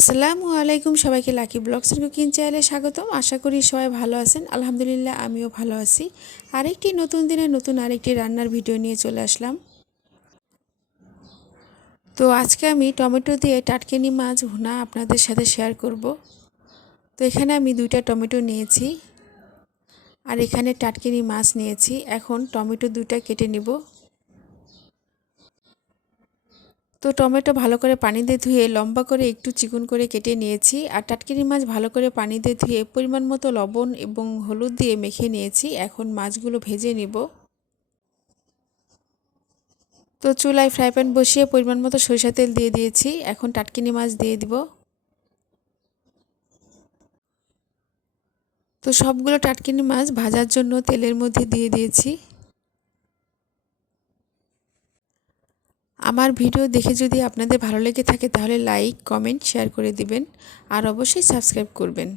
আসসালামু আলাইকুম সবাইকে লাকি ব্লগস এন্ড কুকিং চ্যানেলে স্বাগতম। আশা করি সবাই ভালো আছেন। আলহামদুলিল্লাহ আমিও ভালো আছি। আরেকটি নতুন দিনে নতুন আরেকটি রান্নার ভিডিও নিয়ে চলে আসলাম। তো আজকে আমি টমেটো দিয়ে টাটকিনি মাছ ভুনা আপনাদের সাথে শেয়ার করব। তো এখানে আমি 2টা টমেটো নিয়েছি আর এখানে টাটকিনি মাছ নিয়েছি। এখন টমেটো 2টা কেটে নেব। তো টমেটো ভালো করে পানি দিয়ে ধুয়ে লম্বা করে একটু চিকন করে কেটে নিয়েছি। আর টাটকিনি মাছ ভালো করে পানি দিয়ে ধুয়ে পরিমাণ মতো লবণ এবং হলুদ দিয়ে মেখে নিয়েছি। এখন মাছগুলো ভেজে নিব। তো চুলায় ফ্রাই প্যান বসিয়ে পরিমাণ মতো সরিষা তেল দিয়ে দিয়েছি। এখন টাটকিনি মাছ দিয়ে দিব। তো সবগুলো টাটকিনি মাছ ভাজার জন্য তেলের মধ্যে দিয়ে দিয়েছি। আমার ভিডিও দেখে যদি আপনাদের ভালো লেগে থাকে তাহলে লাইক, কমেন্ট, শেয়ার করে দিবেন আর অবশ্যই সাবস্ক্রাইব করবেন।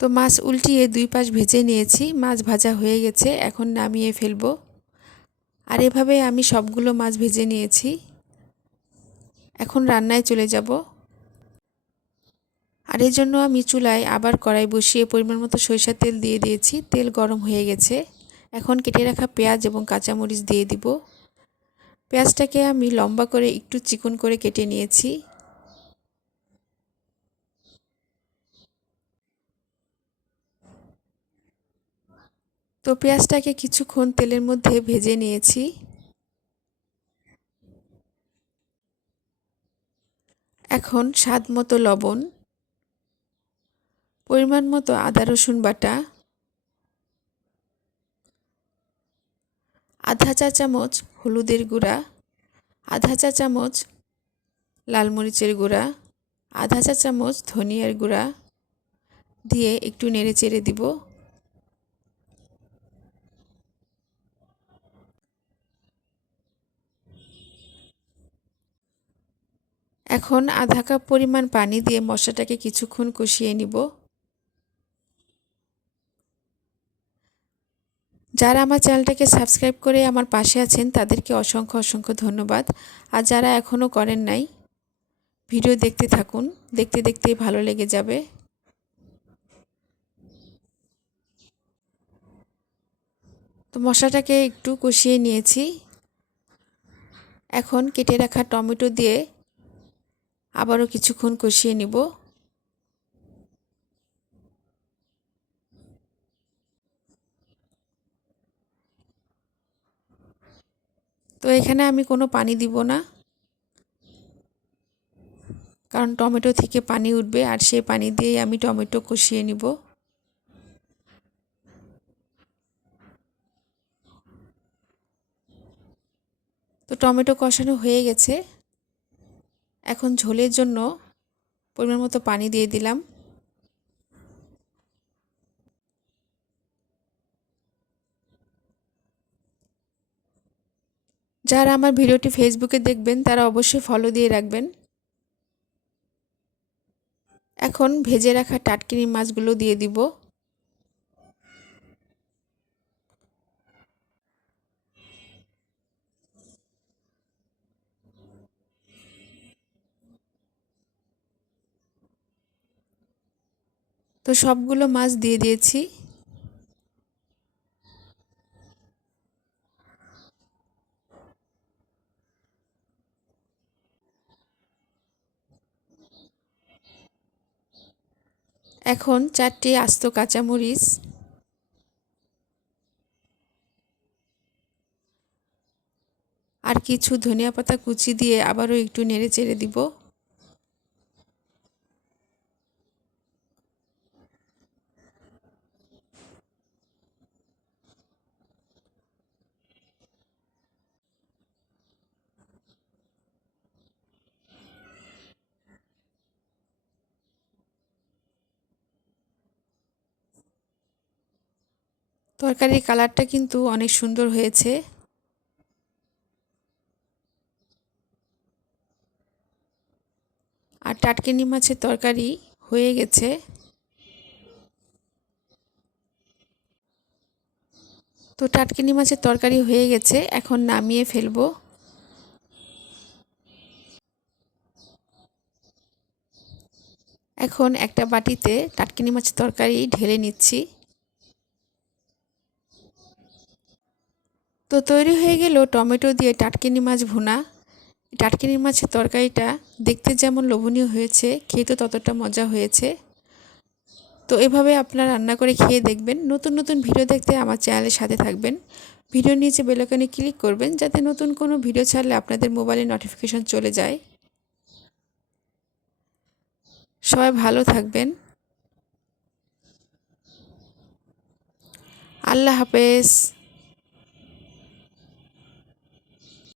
তো মাছ উল্টিয়ে 2 পাশ ভেজে নিয়েছি। মাছ ভাজা হয়ে গেছে, এখন নামিয়ে ফেলবো। আর এভাবে আমি সবগুলো মাছ ভেজে নিয়েছি। এখন রান্নায় চলে যাব। আর এর জন্য আমি চুলায় আবার কড়াই বসিয়ে পরিমাণ মতো সরিষার তেল দিয়ে দিয়েছি। তেল গরম হয়ে গেছে। এখন কেটে রাখা পেঁয়াজ এবং কাঁচামরিচ দিয়ে দিব। পেঁয়াজটাকে আমি লম্বা করে একটু চিকন করে কেটে নিয়েছি। তো পেঁয়াজটাকে কিছুক্ষণ তেলের মধ্যে ভেজে নিয়েছি। এখন স্বাদ মতো লবণ, পরিমাণ মতো আদা রসুন বাটা, আধা চা চামচ হলুদের গুঁড়া, আধা চা চামচ লাল মরিচের গুঁড়া, আধা চা চামচ ধনিয়ার গুঁড়া দিয়ে একটু নেড়ে চেড়ে দিব। এখন আধা কাপ পরিমাণ পানি দিয়ে মশলাটাকে কিছুক্ষণ কষিয়ে নিব। যারা আমার চ্যানেলটাকে সাবস্ক্রাইব করে আমার পাশে আছেন তাদেরকে অসংখ্য অসংখ্য ধন্যবাদ। আর যারা এখনও করেন নাই, ভিডিও দেখতে থাকুন, দেখতে দেখতেই ভালো লেগে যাবে। তো মশলাটাকে একটু কষিয়ে নিয়েছি। এখন কেটে রাখা টমেটো দিয়ে আবারও কিছুক্ষণ কষিয়ে নিব। তো এখানে আমি কোনো পানি দিব না, কারণ টমেটো থেকে পানি উঠবে আর সেই পানি দিয়েই আমি টমেটো কষিয়ে নিব। তো টমেটো কষানো হয়ে গেছে। এখন ঝোলের জন্য পরিমাণ মতো পানি দিয়ে দিলাম। যারা আমার ভিডিওটি ফেসবুকে দেখবেন তারা অবশ্যই ফলো দিয়ে রাখবেন। এখন ভেজে রাখা টাটকিনি মাছগুলো দিয়ে দিব। তো সবগুলো মাছ দিয়ে দিয়েছি। এখন 4টি আস্ত কাঁচামরিচ আর কিছু ধনিয়া পাতা কুচি দিয়ে আবারও একটু নেড়ে চেড়ে দিব। তরকারির কালারটা কিন্তু অনেক সুন্দর হয়েছে। আর টাটকিনি মাছের তরকারি হয়ে গেছে। তো টাটকিনি মাছের তরকারি হয়ে গেছে, এখন নামিয়ে ফেলবো। এখন একটা বাটিতে টাটকিনি মাছের তরকারি ঢেলে নিচ্ছি। তো তৈরি হয়ে গেল টমেটো দিয়ে টাটকিনি মাছ ভুনা। টাটকিনি মাছের তরকারিটা দেখতে যেমন লোভনীয় হয়েছে, খেতে ততটা মজা হয়েছে। তো এভাবে আপনারা রান্না করে খেয়ে দেখবেন। নতুন নতুন ভিডিও দেখতে আমার চ্যানেলের সাথে থাকবেন। ভিডিওর নিচে বেল আইকনে ক্লিক করবেন যাতে নতুন কোনো ভিডিও ছাড়লে আপনাদের মোবাইলে নোটিফিকেশন চলে যায়। সবাই ভালো থাকবেন। আল্লাহ হাফেজ।